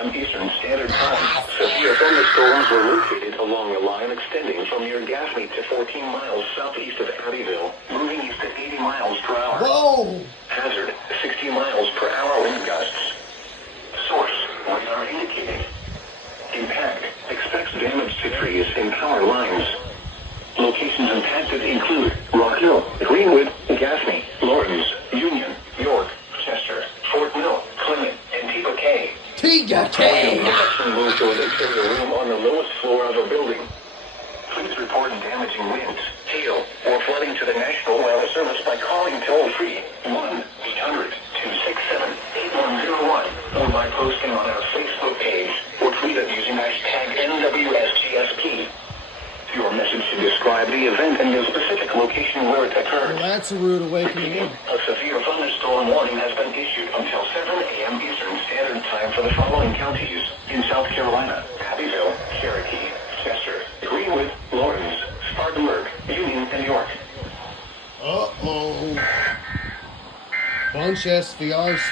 a.m. Eastern Standard Time. Severe thunderstorms were located along a line extending from near Gaffney to 14 miles southeast of Abbeville, moving east at 80 miles per hour. Whoa! Hazard, 60 miles per hour wind gusts. Source, radar indicated. Impact, expects damage to trees and power lines. Locations impacted include Rock Hill, Greenwood, Gaffney, Lawrence, Union, York, Chester, Fort Mill, Clement, and Topeka Cay. Protection moved to an interior room on the lowest floor of a building. Please report damaging winds, hail, or flooding to the National Weather Service by calling toll-free 1-800-267-8101 or by posting on our Facebook page or tweet it using hashtag NWSGSP. Your message should describe the event and the specific location where it occurred. Well, that's a rude awakening. A severe thunderstorm warning has been issued until 7 a.m. Eastern Standard Time for the following counties in South Carolina: Abbeville, Cherokee, Chester, Greenwood, Lawrence, Spartanburg, Union, and York. Uh-oh. Bunch SVRs.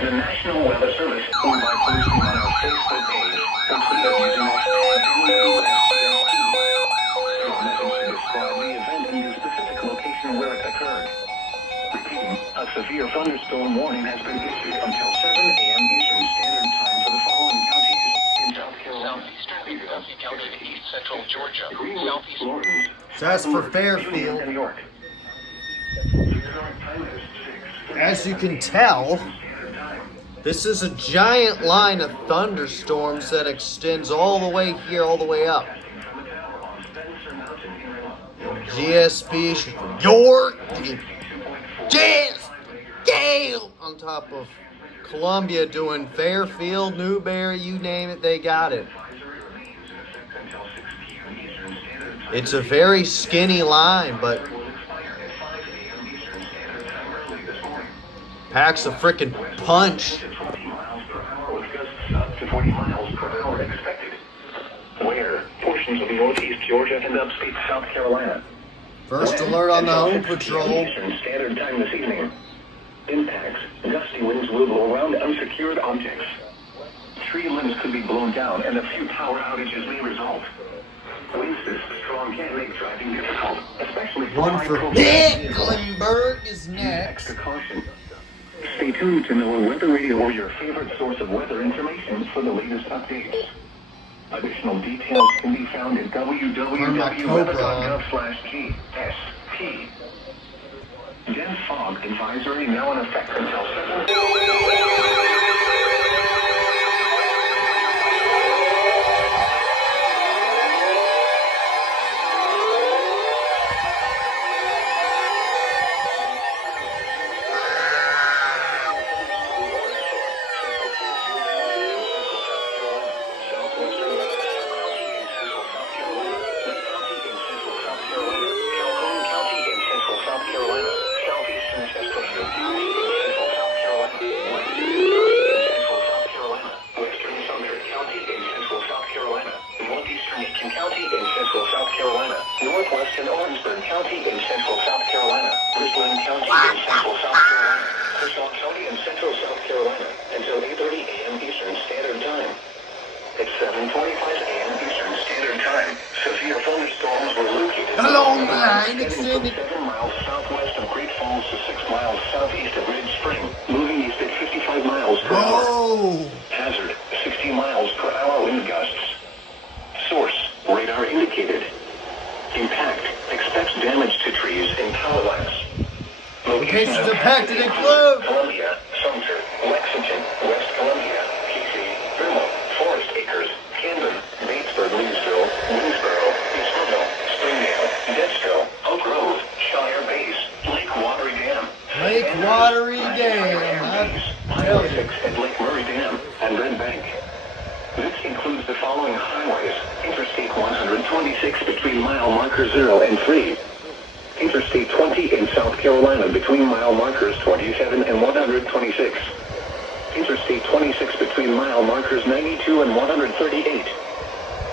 The National Weather Service, or by posting on our Facebook page, or tweet it using hashtag NWSGSP. Your message should describe the event and the specific location where it occurred. Repeating, a severe thunderstorm warning has been issued until 7 a.m. Eastern Standard Time for the following counties in South Carolina: Southeastern County, East Central Georgia, Southeast Lawrence. That's for Fairfield. And York. As you can tell, this is a giant line of thunderstorms that extends all the way here, all the way up. GSP, York, Jazz, Gale, on top of Columbia doing Fairfield, Newberry, you name it, they got it. It's a very skinny line, but packs a frickin' punch. 40 miles per hour expected. Where portions of northeast Georgia and upstate South Carolina. First alert on the home patrol. Eastern Standard Time this evening. Impacts. Gusty winds will blow around unsecured objects. Tree limbs could be blown down and a few power outages may result. Winds this strong can make driving difficult, especially for One for Mecklenburg is next. Extra caution. Stay tuned to NOAA Weather Radio or your favorite source of weather information for the latest updates. Additional details can be found at www.weather.gov/GSP. Dense fog advisory now in effect until 7. Along the line extended 7 miles southwest of Great Falls to 6 miles southeast of Ridge Spring, moving east at 55 miles per hour. Whoa! Hazard, 60 miles per hour wind gusts. Source, radar indicated. Impact, expects damage to trees and power lines. Locations impacted include Columbia, Sumter, Lexington, West Columbia, Casey, Vermont, Forest Acres, Camden, Batesburg, Leesville, Winsboro, Eastville, Springdale, Destro, Oak Grove, Shire Base, Lake Watery Dam, Lake Watery Dam. Highway 6 at Lake Murray Dam, and Red Bank. This includes the following highways: Interstate 126 between mile marker 0 and 3. Interstate 20 in South Carolina between mile markers 27 and 126. Interstate 26 between mile markers 92 and 138.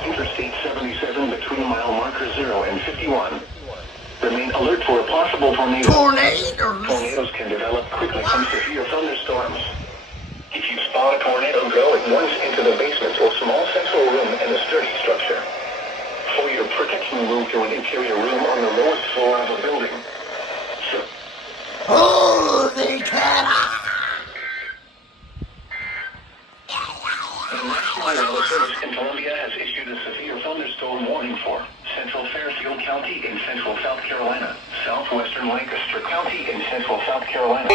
Interstate 77 between mile markers 0 and 51. Remain alert for a possible tornado. tornadoes. Tornadoes can develop quickly from severe thunderstorms. If you spot spot a tornado, go at once into the basement or small central room in a sturdy structure. For your protection, move to an interior room on the lowest floor of a building. Holy cow! The National Weather Service in Columbia has issued a severe thunderstorm warning for central Fairfield County in central South Carolina, southwestern Lancaster County in central South Carolina.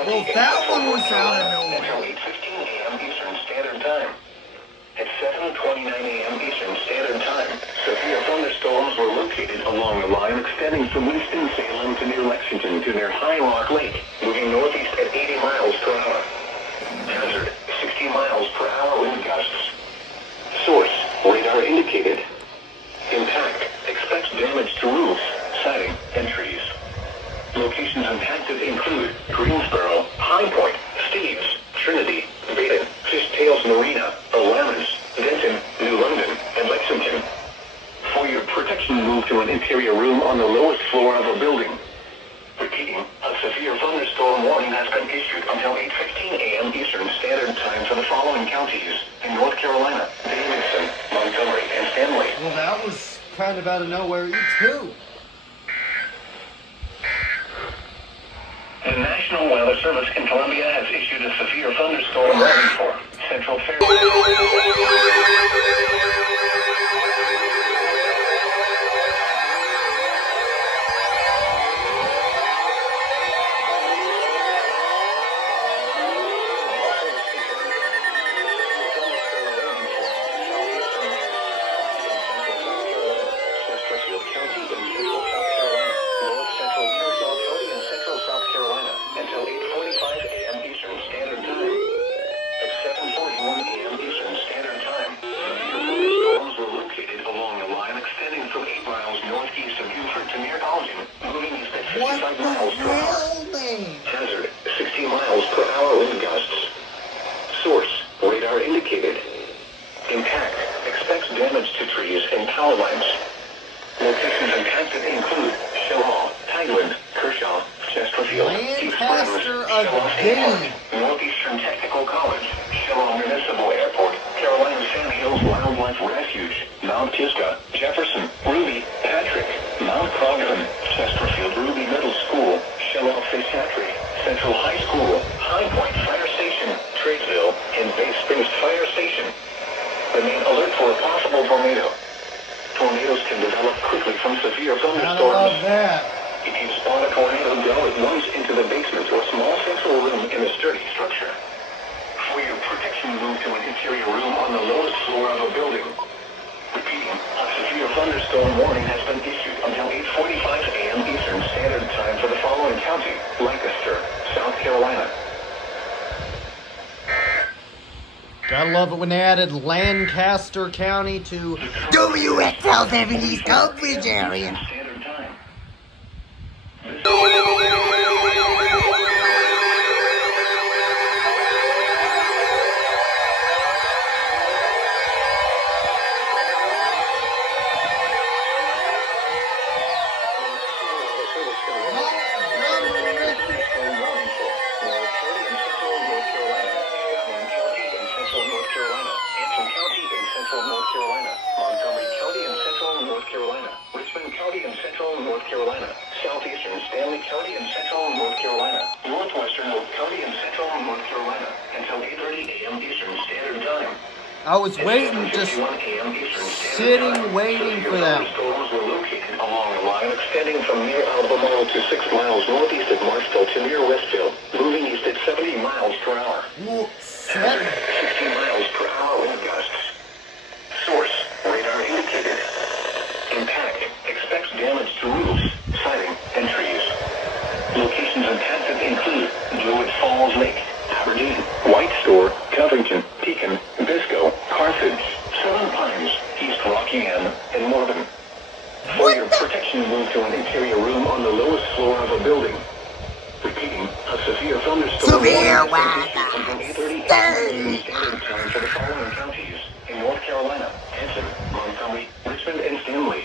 Well, that one was out of nowhere. Until 8:15 a.m. Eastern Standard Time. At 7:29 a.m. Eastern Standard Time, severe thunderstorms were located along the line extending from Winston-Salem to near Lexington to near High Rock Lake, moving northeast at 80 miles per hour. Hazard, 60 miles per hour wind gusts. Source, radar indicated. Impact, expects damage to roofs, siding, and trees. Locations impacted include Greensboro, High Point, Steves, Trinity, Baden, Fishtails Marina, Alanis, Denton, New London, and Lexington. For your protection, move to an interior room on the lowest floor of a building. Repeating, a severe thunderstorm warning has been issued until 8:15 a.m. Eastern Standard Time for the following counties in North Carolina: Davidson, Montgomery, and Stanley. Well, that was kind of out of nowhere, too. The National Weather Service in Columbia has issued a severe thunderstorm warning for central Fairfield. What the hell, man? Hazard, 60 miles per hour wind gusts. Source, radar indicated. Impact, expects damage to trees and power lines. Locations impacted include Shellhall, Tideland, Kershaw, Chesterfield, Lancaster again. Northeastern Technical College, Shellhall Municipal Airport, Carolina Sand Hills Wildlife Refuge, Mount Pisgah, Jefferson, Ruby, Patrick, Mount Croghan, Chesterfield Ruby Middle School, Shellhall Fish Hatchery, Central High School, High Point Fire Station, Tradesville, and Bay Springs Fire Station. Remain alert for a possible tornado. Tornadoes can develop quickly from severe I thunderstorms. love that. If you spot a tornado, go at once into the basement or small central room in a sturdy structure. For your protection, move to an interior room on the lowest floor of a building. Repeating, a severe thunderstorm warning has been issued until 8:45 a.m. Eastern Standard Time for the following county: Lancaster, South Carolina. Gotta love it when they added Lancaster County to WXL 70's coverage area. Standard Time. Southeastern Stanley County and central North Carolina, northwestern North County and central North Carolina, until 8:30 a.m. Eastern Standard Time. I was waiting, just sitting, waiting for that. Storms were located along a line extending from near Albemarle to 6 miles northeast of Marshville to near Westville, moving east at 70 miles per hour. Well, 60 miles per hour wind gusts. Source, radar indicated. Impact, expects damage to roofs, siding, and trees. building. Repeating, a severe thunderstorm Severe warning has been issued until 8:30 a.m. Standard Time for the following counties in North Carolina: Anson, Montgomery, Richmond, and Stanley.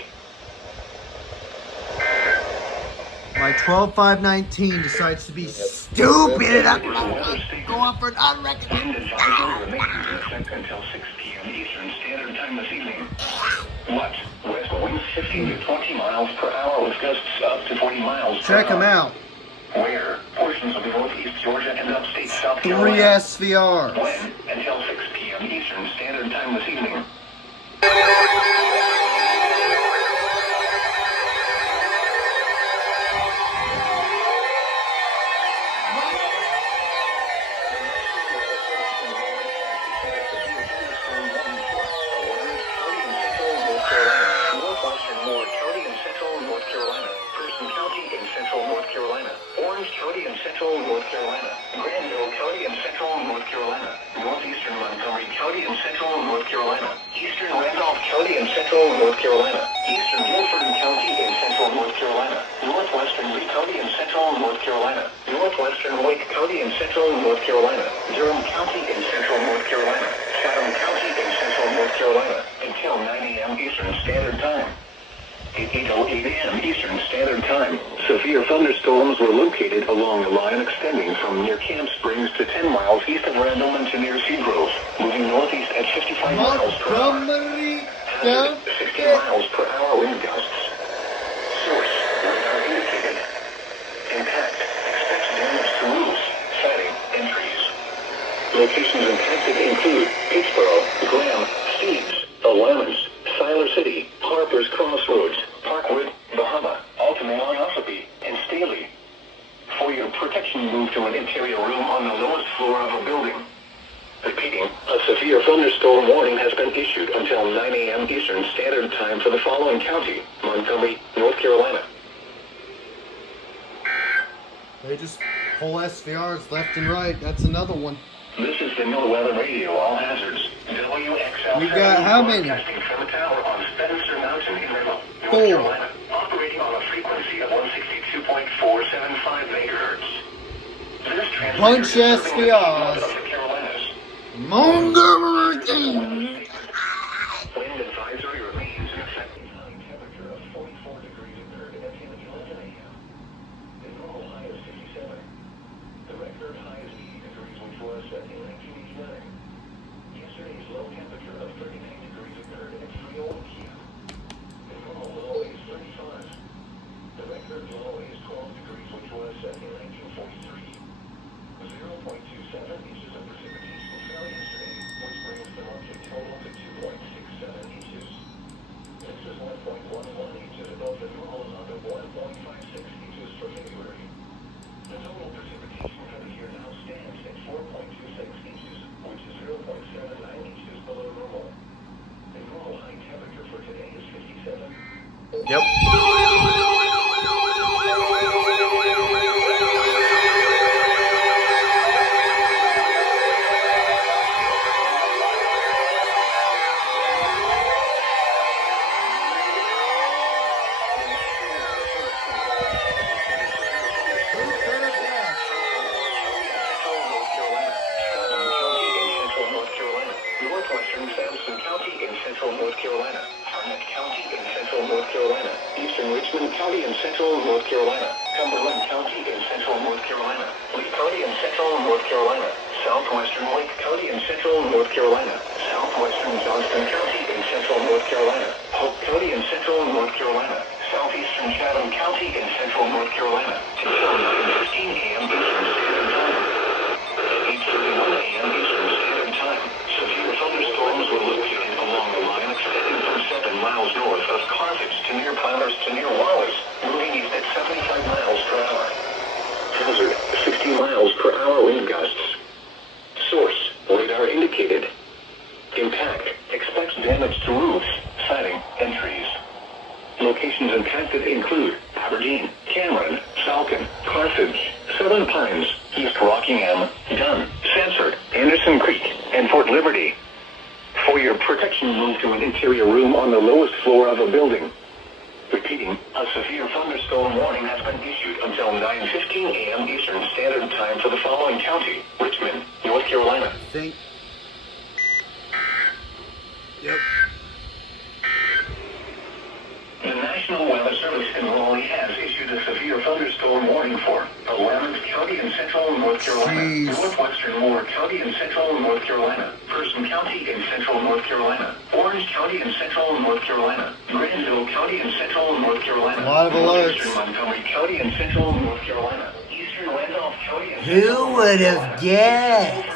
My 12-5-19 decides to be stupid. I'm gonna go up for an unrecognized. Wind advisory remains in effect until 6 p.m. Eastern Standard Time this evening. What? West winds 15 to 20 miles per hour with gusts up to 40 miles per hour. Check them out. Where? Portions of northeast Georgia and upstate South 3 Carolina. SVRs. When? Until 6 p.m. Eastern Standard Time this evening. Orange County in central North Carolina, Granville County in central North Carolina, northeastern Montgomery County in central North Carolina, eastern Randolph County in central North Carolina, eastern Guilford County in central North Carolina, northwestern Lee County in central North Carolina, northwestern Wake County in central North Carolina, Durham County in central North Carolina, Chatham County in central North Carolina, until 9 a.m. Eastern Standard Time. At 8:08 a.m. Eastern Standard Time, severe thunderstorms were located along a line extending from near Camp Springs to 10 miles east of Randall and to near Seagrove, moving northeast at 55 miles per hour. Montgomery, Hazard 60 miles per hour wind gusts. Source, radar indicated. Impact, expects damage to roofs, siding, and trees. Locations impacted include Pittsboro, Graham, Steves, Alamance, Siler City, Harper's Crossroads, Parkwood, Bahama, Altamont, Ossipee, and Staley. For your protection, move to an interior room on the lowest floor of a building. Repeating, a severe thunderstorm warning has been issued until 9 a.m. Eastern Standard Time for the following county: Montgomery, North Carolina. They just pull SVRs left and right. That's another one. This is the NOAA Weather Radio, all hazards. WXL. You got how many? Broadcasting from a tower on Spencer Mountain in Randall, North 4. Carolina, operating on a frequency of 162.475 megahertz. This transmitter Bunch is serving the SVRs. of the Carolinas. Montgomery. Wind advisory remains in effect. High temperature of 44 degrees occurred at 11 a.m. The normal high is 57. The record high is 80 degrees, which was set in 1989. Yesterday's low temperature of 39 degrees occurred at 3:01 p.m. The normal low is 35. The record low is 12 degrees, which was set in 1943. 0.27 inches of precipitation fell yesterday, which brings the monthly total to 2.67 inches. This is 1.11 inches above the normal amount of 1.56 inches for February. The total precipitation for the year now stands at 4.26 inches, which is 0.79 inches below normal. The normal high temperature for today is 57. Yep. Northwestern Sampson County in central North Carolina, Harnett County in central North Carolina, eastern Richmond County in central North Carolina, Cumberland County in central North Carolina, Lee County in central North Carolina, southwestern Wake County in central North Carolina, southwestern Johnston County in central North Carolina, Hope County in central North Carolina, southeastern Chatham County in central North Carolina, until 9:15 a.m. Eastern Standard Time. At 8:31 a.m. Eastern Standard Time, severe thunderstorms were located along the line extending from 7 miles north of Carthage to near Plymouth to near Wallace, moving east at 75 miles per hour. Hazard, 60 miles per hour wind gusts. Source, radar indicated. Impact, expects damage to roofs, siding, and trees. Locations impacted include Aberdeen, Cameron, Falcon, Carthage, Southern Pines, East Rockingham, Dunn, Sanford, Anderson Creek, and Fort Liberty. For your protection, move to an interior room on the lowest floor of a building. Repeating, a severe thunderstorm warning has been issued until 9:15 a.m. Eastern Standard Time for the following county: Richmond, North Carolina. Think. Yep. The National Weather Service in Raleigh has issued a severe thunderstorm warning for 11th County in central North Carolina, Jeez. Northwestern Moore County in central North Carolina, Person County in central North Carolina, Orange County in central North Carolina, Granville County in central North Carolina, A lot of alerts. Eastern Montgomery County in central North Carolina, Eastern Randolph County in Who would have guessed?